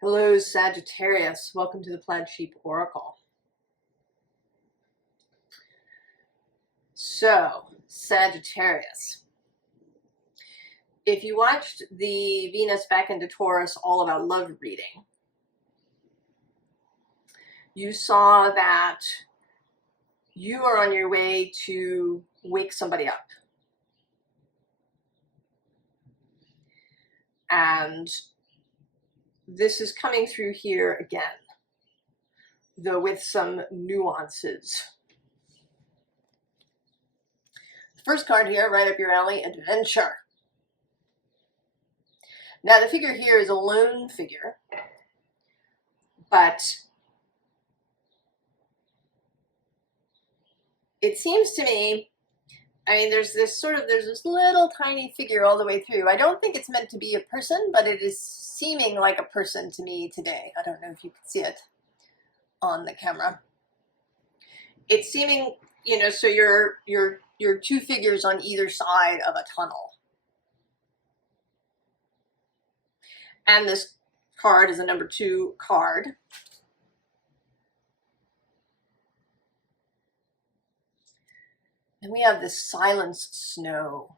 Hello, Sagittarius. Welcome to the Plaid Sheep Oracle. So, Sagittarius, if you watched the Venus back into Taurus All About Love reading, you saw that you are on your way to wake somebody up. And this is coming through here again, though with some nuances. The first card here, right up your alley, adventure. Now the figure here is a lone figure, but it seems to me, I mean, there's this little tiny figure all the way through. I don't think it's meant to be a person, but it is seeming like a person to me today. I don't know if you can see it on the camera. It's seeming, so you're two figures on either side of a tunnel. And this card is a number 2 card. And we have this silence snow.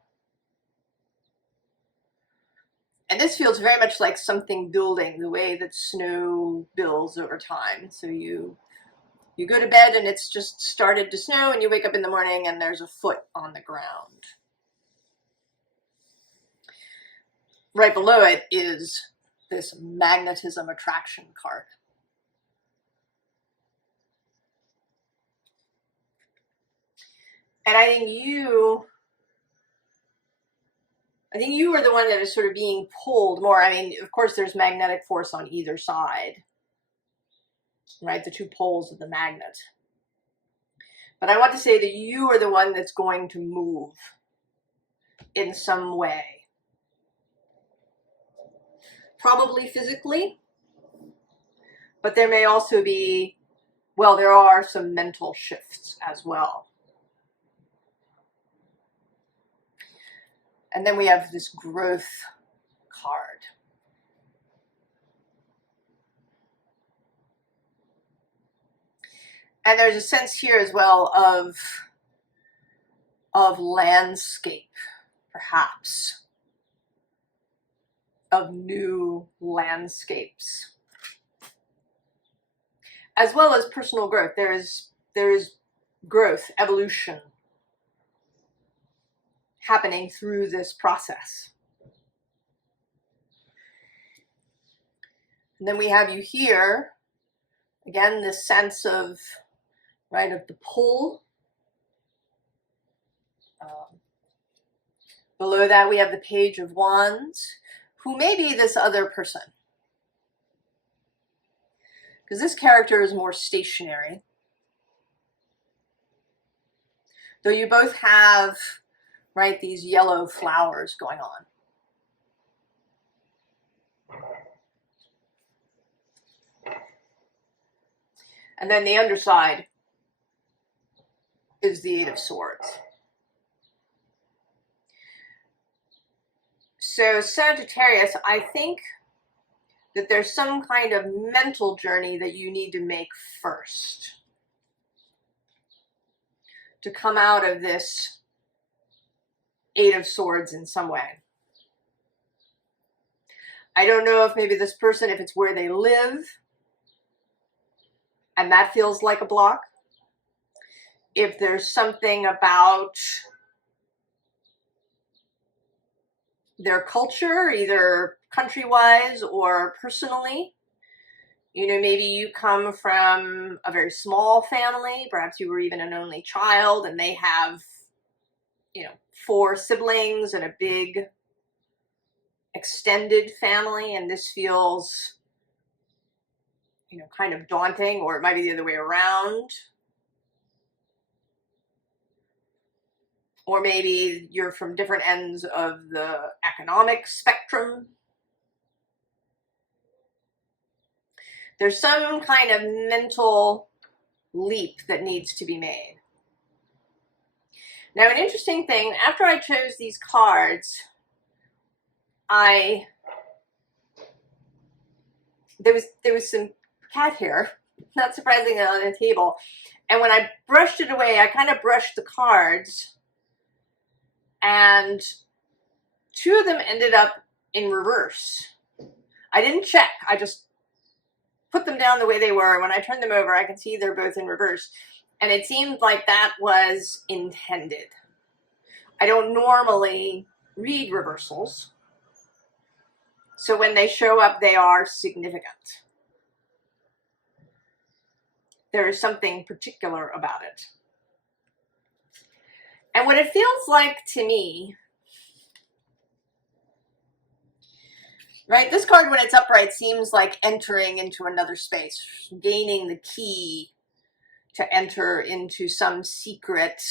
And this feels very much like something building, the way that snow builds over time. So you go to bed and it's just started to snow, and you wake up in the morning and there's a foot on the ground. Right below it is this magnetism attraction card. And I think you are the one that is sort of being pulled more. I mean, of course, there's magnetic force on either side, right? The two poles of the magnet. But I want to say that you are the one that's going to move in some way. Probably physically, but there may also be, well, there are some mental shifts as well. And then we have this growth card. And there's a sense here as well of landscape, perhaps, of new landscapes, as well as personal growth. There is growth, evolution happening through this process. And then we have you here, again, this sense of, right, of the pull. Below that, we have the Page of Wands, who may be this other person. Because this character is more stationary. Though you both have, right, these yellow flowers going on. And then the underside is the 8 of Swords. So Sagittarius, I think that there's some kind of mental journey that you need to make first to come out of this 8 of Swords in some way. I don't know if maybe this person, if it's where they live, and that feels like a block. If there's something about their culture, either country-wise or personally. Maybe you come from a very small family. Perhaps you were even an only child, and they have, 4 siblings and a big extended family, and this feels, kind of daunting, or it might be the other way around. Or maybe you're from different ends of the economic spectrum. There's some kind of mental leap that needs to be made. Now, an interesting thing, after I chose these cards, I there was some cat hair, not surprisingly, on the table. And when I brushed it away, I kind of brushed the cards, and two of them ended up in reverse. I didn't check. I just put them down the way they were. When I turned them over, I could see they're both in reverse. And it seemed like that was intended. I don't normally read reversals, so when they show up, they are significant. There is something particular about it. And what it feels like to me, right, this card when it's upright seems like entering into another space, gaining the key to enter into some secret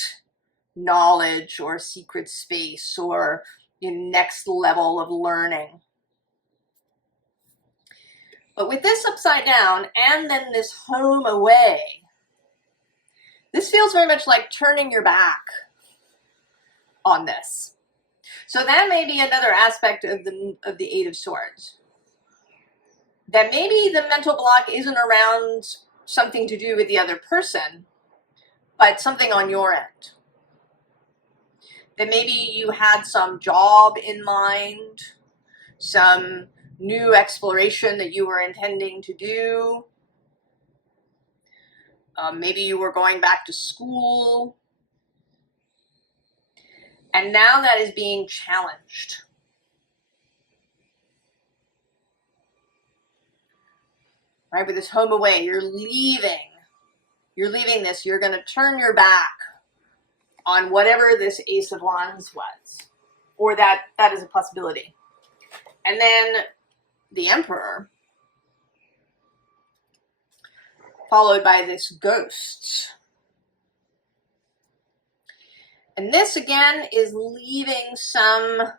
knowledge or secret space or next level of learning. But with this upside down and then this home away, this feels very much like turning your back on this. So that may be another aspect of the Eight of Swords. That maybe the mental block isn't around something to do with the other person, but something on your end. That maybe you had some job in mind, some new exploration that you were intending to do. Maybe you were going back to school. And now that is being challenged. Right, with this home away, you're leaving this, you're going to turn your back on whatever this Ace of Wands was, or that is a possibility. And then the Emperor, followed by this Ghost. And this again is leaving some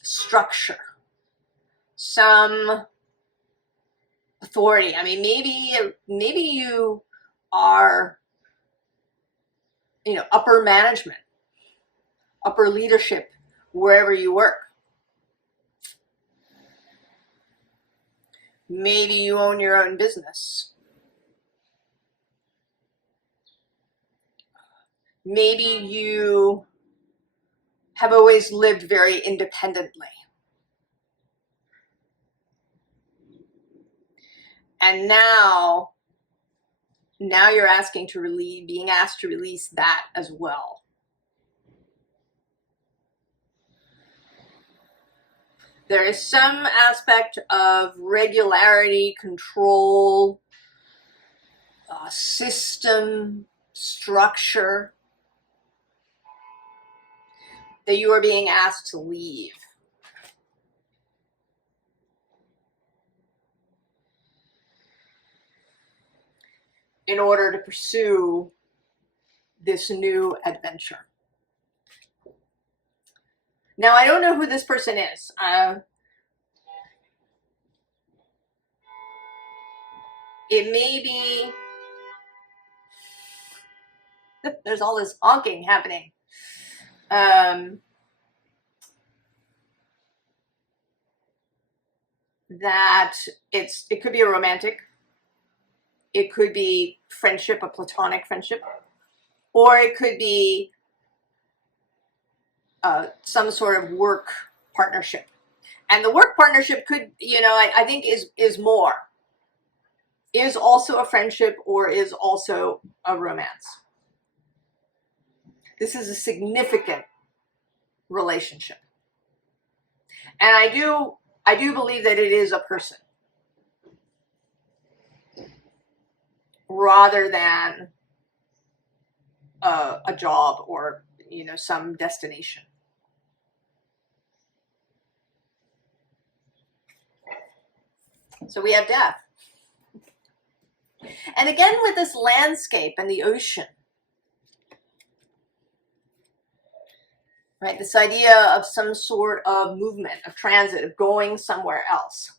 structure, some authority. I mean, maybe you are, upper management, upper leadership, wherever you work. Maybe you own your own business. Maybe you have always lived very independently. And now you're being asked to release that as well. There is some aspect of regularity, control, system, structure that you are being asked to leave. In order to pursue this new adventure. Now, I don't know who this person is. It may be, there's all this honking happening. That it could be a romantic. It could be friendship, a platonic friendship, or it could be some sort of work partnership. And the work partnership could, I think is more. Is also a friendship or is also a romance. This is a significant relationship. And I do believe that it is a person, rather than a job or, some destination. So we have death. And again, with this landscape and the ocean, right? This idea of some sort of movement, of transit, of going somewhere else.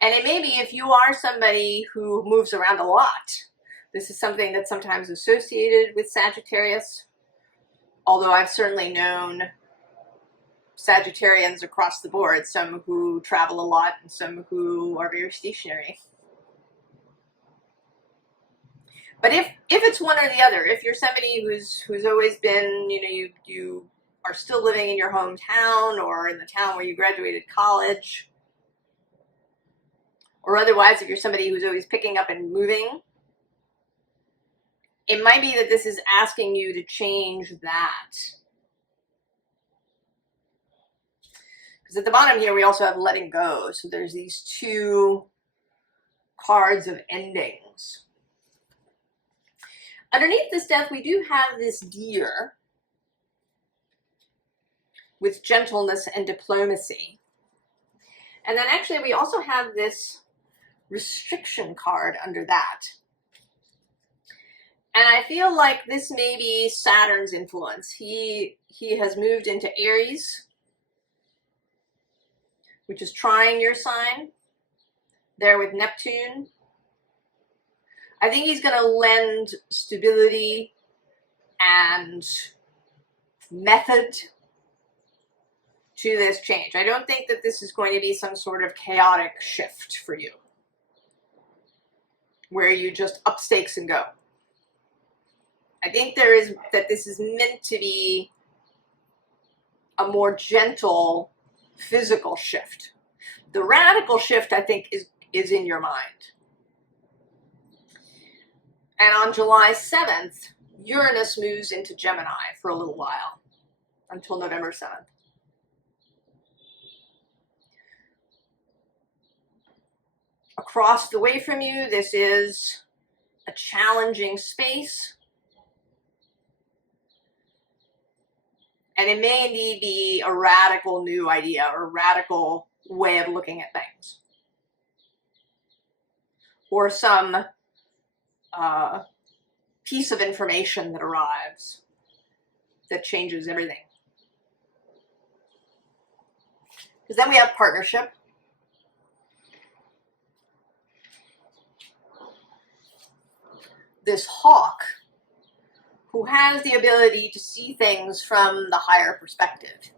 And it may be, if you are somebody who moves around a lot, this is something that's sometimes associated with Sagittarius. Although I've certainly known Sagittarians across the board, some who travel a lot and some who are very stationary. But if it's one or the other, if you're somebody who's always been, you are still living in your hometown or in the town where you graduated college, or otherwise if you're somebody who's always picking up and moving, it might be that this is asking you to change that. Because at the bottom here, we also have letting go. So there's these two cards of endings. Underneath this death, we do have this deer with gentleness and diplomacy. And then actually we also have this restriction card under that. And I feel like this may be Saturn's influence. He has moved into Aries, which is trying your sign, there with Neptune. I think he's going to lend stability and method to this change. I don't think that this is going to be some sort of chaotic shift for you, where you just up stakes and go. I think that this is meant to be a more gentle physical shift. The radical shift, I think, is in your mind. And on July 7th, Uranus moves into Gemini for a little while, until November 7th. Across the way from you, this is a challenging space. And it may indeed be a radical new idea or a radical way of looking at things. Or some piece of information that arrives that changes everything. Because then we have partnership. This hawk who has the ability to see things from the higher perspective.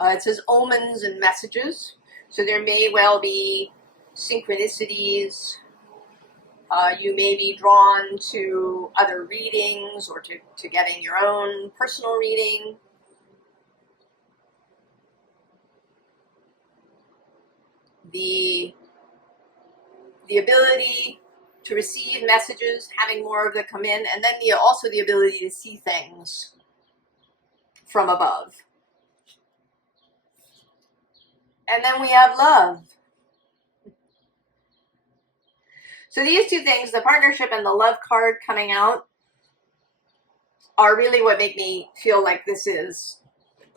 It says omens and messages. So there may well be synchronicities. You may be drawn to other readings or to getting your own personal reading. The ability to receive messages, having more of them come in, and then also the ability to see things from above. And then we have love. So these two things, the partnership and the love card coming out, are really what make me feel like this is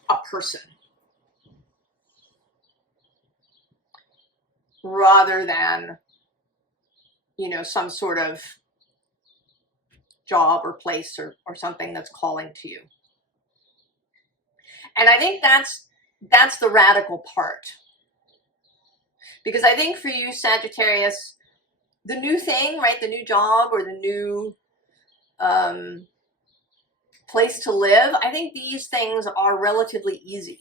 a person, rather than, some sort of job or place or something that's calling to you. And I think that's the radical part. Because I think for you, Sagittarius, the new thing, right, the new job or the new place to live, I think these things are relatively easy.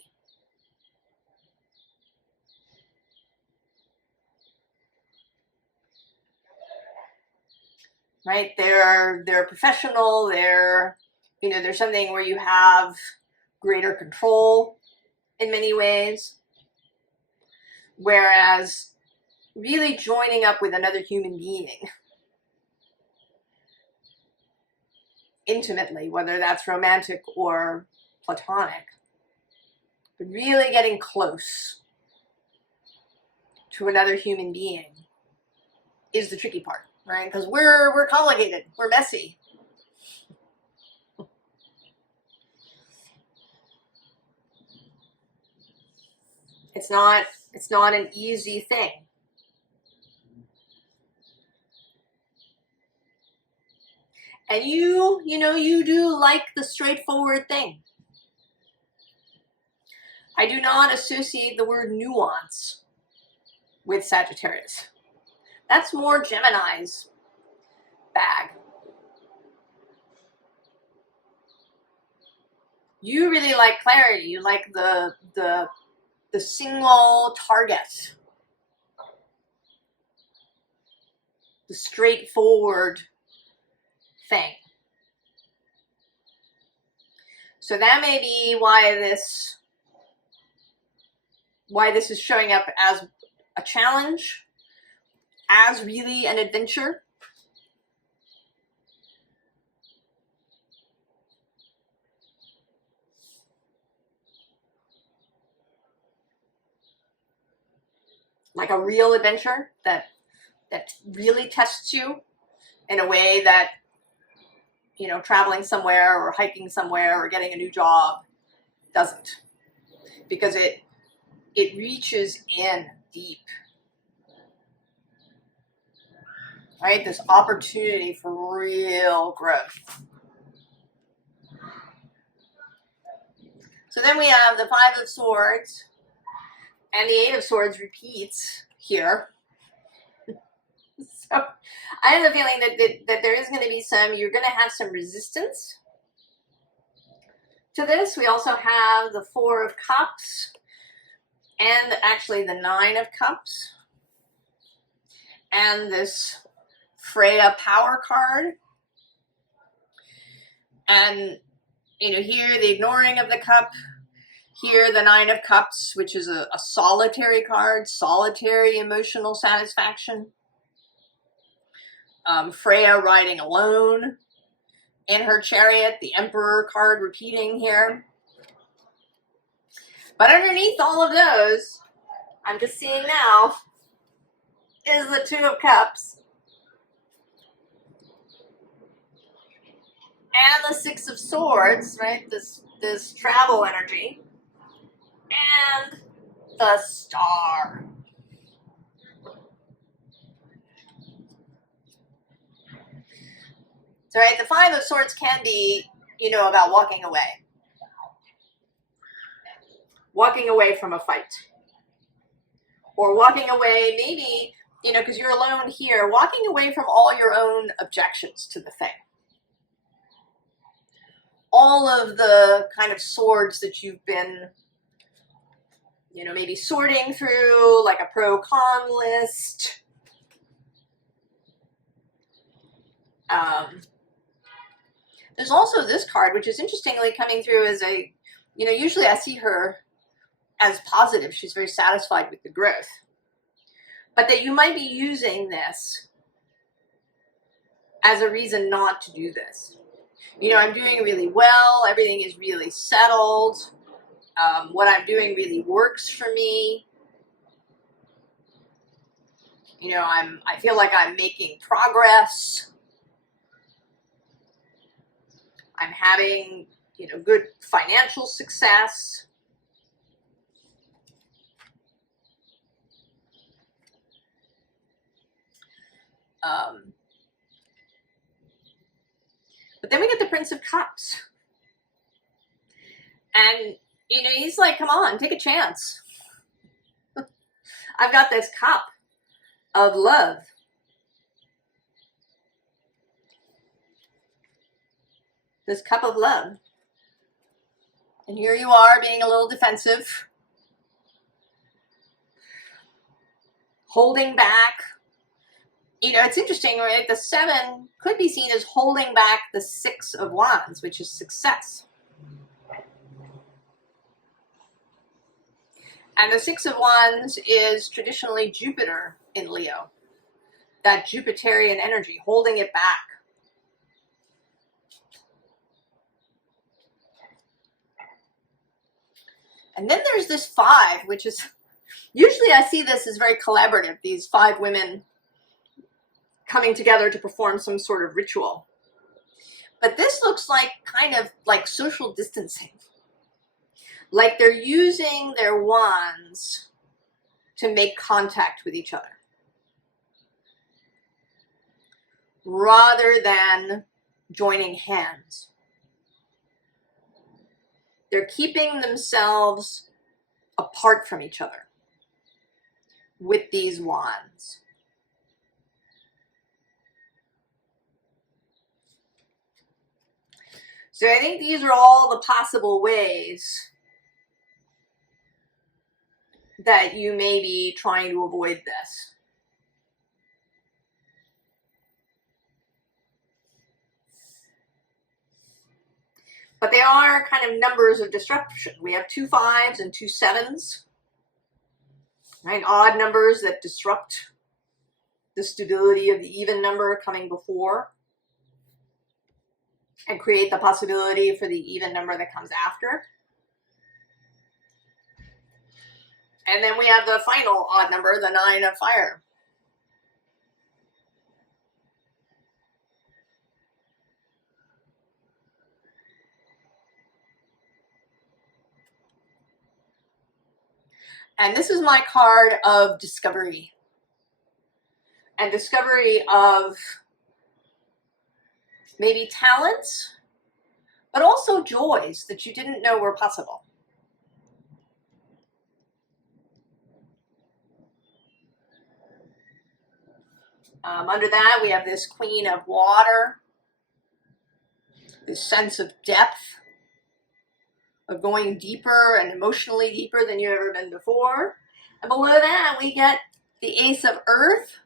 Right? They're professional, there's something where you have greater control in many ways. Whereas really joining up with another human being intimately, whether that's romantic or platonic, but really getting close to another human being is the tricky part, right? Because we're complicated, we're messy. It's not an easy thing. And you do like the straightforward thing. I do not associate the word nuance with Sagittarius. That's more Gemini's bag. You really like clarity. You like the single target, the straightforward thing. So that may be why this is showing up as a challenge, as really an adventure. Like a real adventure that really tests you in a way that, you know, traveling somewhere or hiking somewhere or getting a new job doesn't, because it reaches in deep, right? This opportunity for real growth. So then we have the Five of Swords, and the Eight of Swords repeats here. So I have a feeling that there is going to be you're going to have some resistance to this. We also have the Four of Cups, and actually the Nine of Cups, and this Freya power card. And, you know, here the ignoring of the cup, here the Nine of Cups, which is a solitary card, solitary emotional satisfaction. Freya riding alone in her chariot, the Emperor card repeating here. But underneath all of those, I'm just seeing now, is the Two of Cups and the Six of Swords, right? This travel energy, and the Star. So, right, the Five of Swords can be, you know, about walking away from a fight, or walking away, maybe, you know, because you're alone here, walking away from all your own objections to the thing. All of the kind of swords that you've been, you know, maybe sorting through, like a pro-con list. There's also this card, which is interestingly coming through as a, you know, usually I see her as positive. She's very satisfied with the growth. But that you might be using this as a reason not to do this. You know, I'm doing really well. Everything is really settled. What I'm doing really works for me. You know, I feel like I'm making progress. I'm having, you know, good financial success. But then we get the Prince of Cups. And, you know, he's like, come on, take a chance. I've got this cup of love. This cup of love. And here you are being a little defensive. Holding back. You know, it's interesting, right? The Seven could be seen as holding back the Six of Wands, which is success. And the Six of Wands is traditionally Jupiter in Leo. That Jupiterian energy, holding it back. And then there's this Five, which is, usually I see this as very collaborative, these five women coming together to perform some sort of ritual. But this looks like kind of like social distancing. Like they're using their wands to make contact with each other, rather than joining hands. They're keeping themselves apart from each other with these wands. So I think these are all the possible ways that you may be trying to avoid this. But they are kind of numbers of disruption. We have 2 5s and 2 7s, right? Odd numbers that disrupt the stability of the even number coming before and create the possibility for the even number that comes after. And then we have the final odd number, the 9 of fire. And this is my card of discovery. And discovery of maybe talents, but also joys that you didn't know were possible. Under that, we have this Queen of Water, this sense of depth, of going deeper and emotionally deeper than you've ever been before. And below that, we get the Ace of Earth,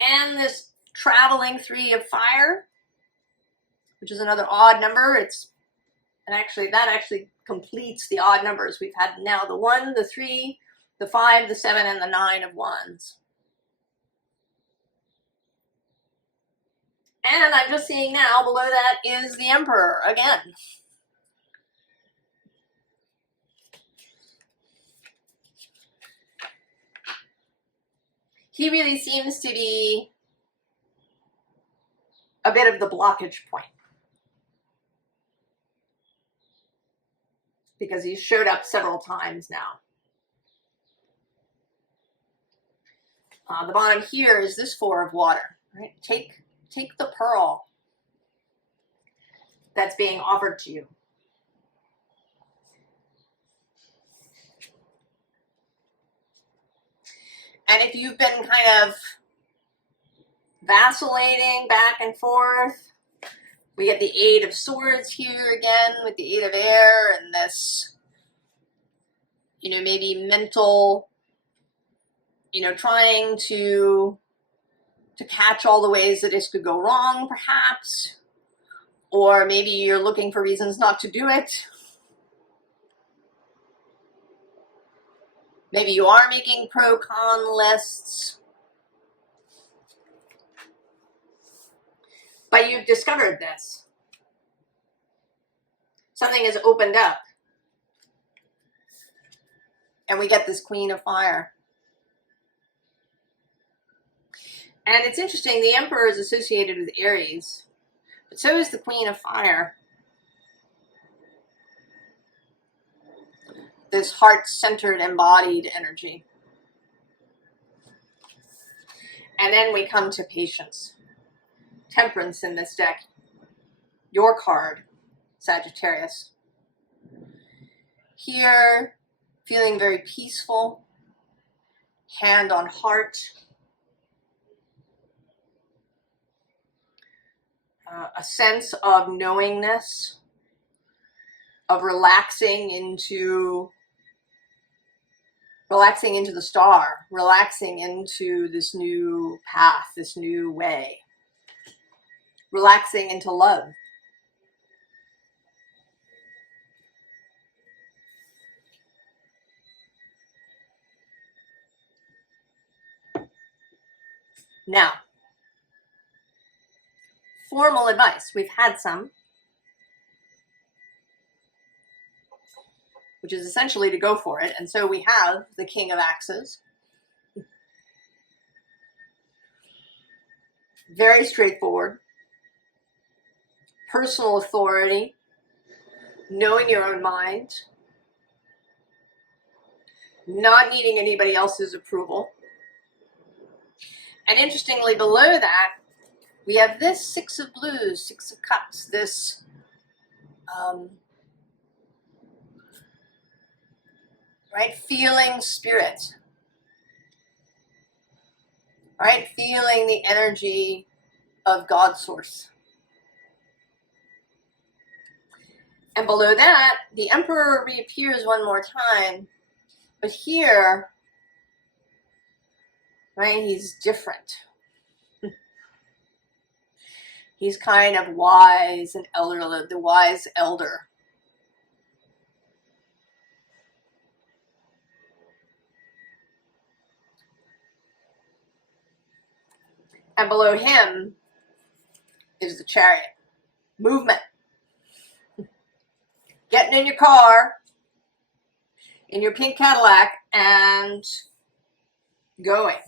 and this traveling 3 of fire, which is another odd number. That actually completes the odd numbers. We've had now the 1, the 3, the 5, the 7, and the 9 of wands. And I'm just seeing now below that is the Emperor again. He really seems to be a bit of the blockage point, because he showed up several times now. The bottom here is this 4 of water, right? Take the pearl that's being offered to you. And if you've been kind of vacillating back and forth, we get the 8 of swords here again with the 8 of air and this, maybe mental, trying to catch all the ways that this could go wrong, perhaps. Or maybe you're looking for reasons not to do it. Maybe you are making pro-con lists. But you've discovered this. Something has opened up. And we get this Queen of Fire. And it's interesting, the Emperor is associated with Aries, but so is the Queen of Fire. This heart-centered, embodied energy. And then we come to patience. Temperance in this deck. Your card, Sagittarius. Here, feeling very peaceful. Hand on heart. A sense of knowingness. Of relaxing into the star, relaxing into this new path, this new way, relaxing into love. Now, formal advice. We've had some, which is essentially to go for it. And so we have the King of Axes. Very straightforward. Personal authority. Knowing your own mind. Not needing anybody else's approval. And interestingly, below that, we have this 6 of blues, 6 of cups, this right, feeling spirit, right, feeling the energy of God source. And below that, the Emperor reappears one more time. But here, right, he's different. He's kind of wise and elder, the wise elder. And below him is the Chariot. Movement. Getting in your car, in your pink Cadillac, and going.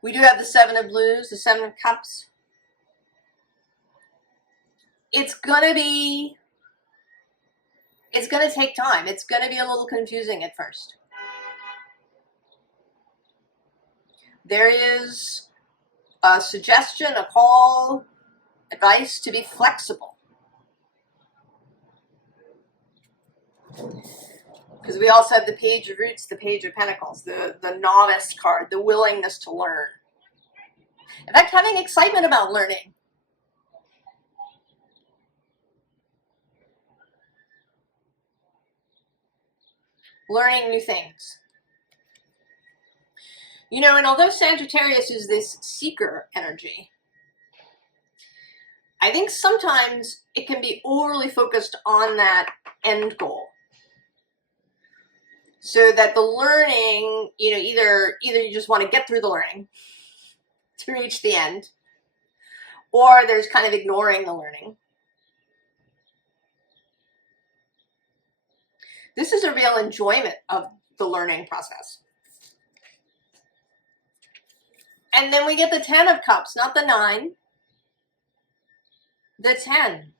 We do have the Seven of Blues, the Seven of Cups. It's gonna take time. It's gonna be a little confusing at first. There is a suggestion, a call, advice to be flexible. Because we also have the Page of Roots, the Page of Pentacles, the novice card, the willingness to learn. In fact, having excitement about learning. Learning new things. You know, and although Sagittarius is this seeker energy, I think sometimes it can be overly focused on that end goal. So that the learning, you know, either you just want to get through the learning to reach the end, or there's kind of ignoring the learning. This is a real enjoyment of the learning process. And then we get the 10 of Cups, not the 9. The 10.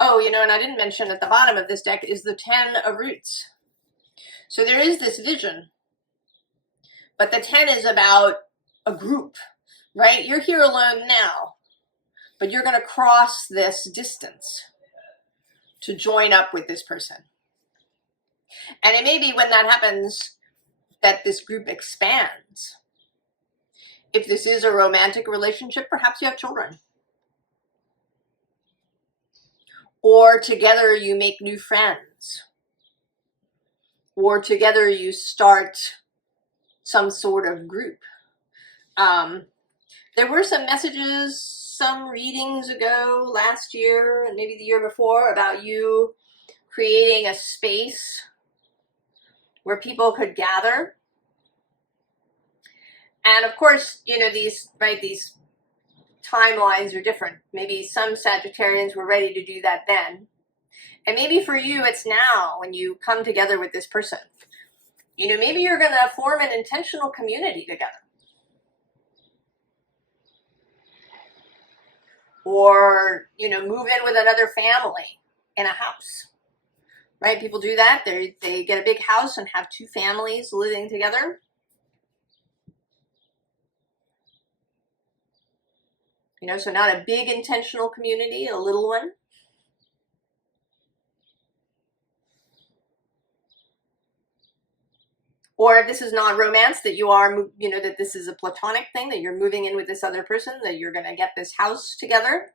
Oh, you know, and I didn't mention at the bottom of this deck is the 10 of Roots. So there is this vision. But the 10 is about a group, right? You're here alone now, but you're going to cross this distance to join up with this person. And it may be when that happens that this group expands. If this is a romantic relationship, perhaps you have children. Or together you make new friends. Or together you start some sort of group. There were some messages, some readings ago last year and maybe the year before about you creating a space where people could gather. And of course, you know, these timelines are different. Maybe some Sagittarians were ready to do that then. And maybe for you, it's now when you come together with this person. You know, maybe you're going to form an intentional community together. Or, you know, move in with another family in a house. Right? People do that. They get a big house and have two families living together. You know, so not a big intentional community, a little one. Or if this is not romance, that you are, you know, that this is a platonic thing, that you're moving in with this other person, that you're going to get this house together.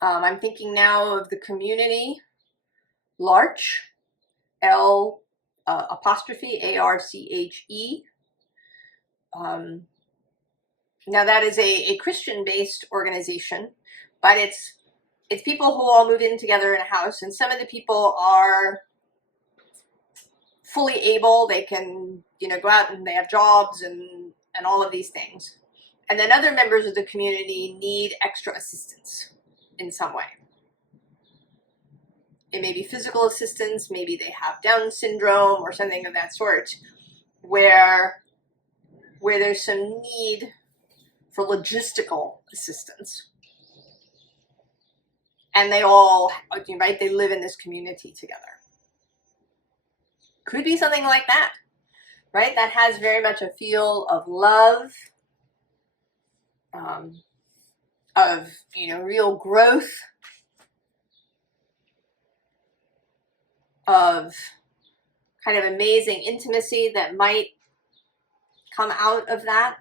I'm thinking now of the community, Larch, L apostrophe A-R-C-H-E. Now that is a Christian-based organization, but it's people who all move in together in a house, and some of the people are fully able. They can, you know, go out and they have jobs and all of these things. And then other members of the community need extra assistance in some way. It may be physical assistance, maybe they have Down syndrome or something of that sort, where there's some need for logistical assistance. And they all, right, they live in this community together. Could be something like that, right? That has very much a feel of love, of, you know, real growth, of kind of amazing intimacy that might come out of that.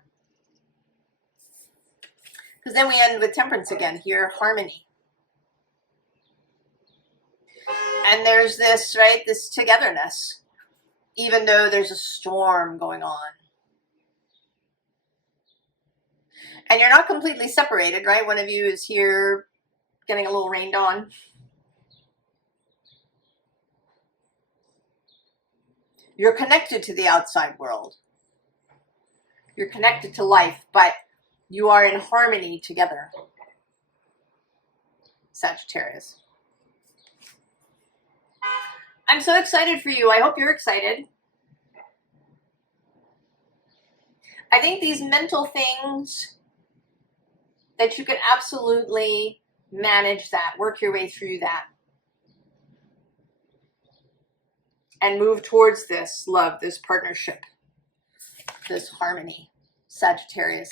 Because then we end with Temperance again here, harmony. And there's this, right, this togetherness, even though there's a storm going on. And you're not completely separated, right? One of you is here getting a little rained on. You're connected to the outside world. You're connected to life, but you are in harmony together, Sagittarius. I'm so excited for you. I hope you're excited. I think these mental things that you can absolutely manage that, work your way through that, and move towards this love, this partnership, this harmony, Sagittarius.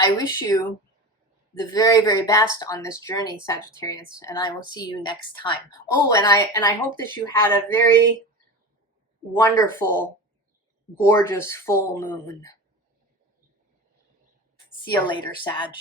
I wish you the very, very best on this journey, Sagittarius, and I will see you next time. Oh, and I hope that you had a very wonderful, gorgeous full moon. See you later, Sag.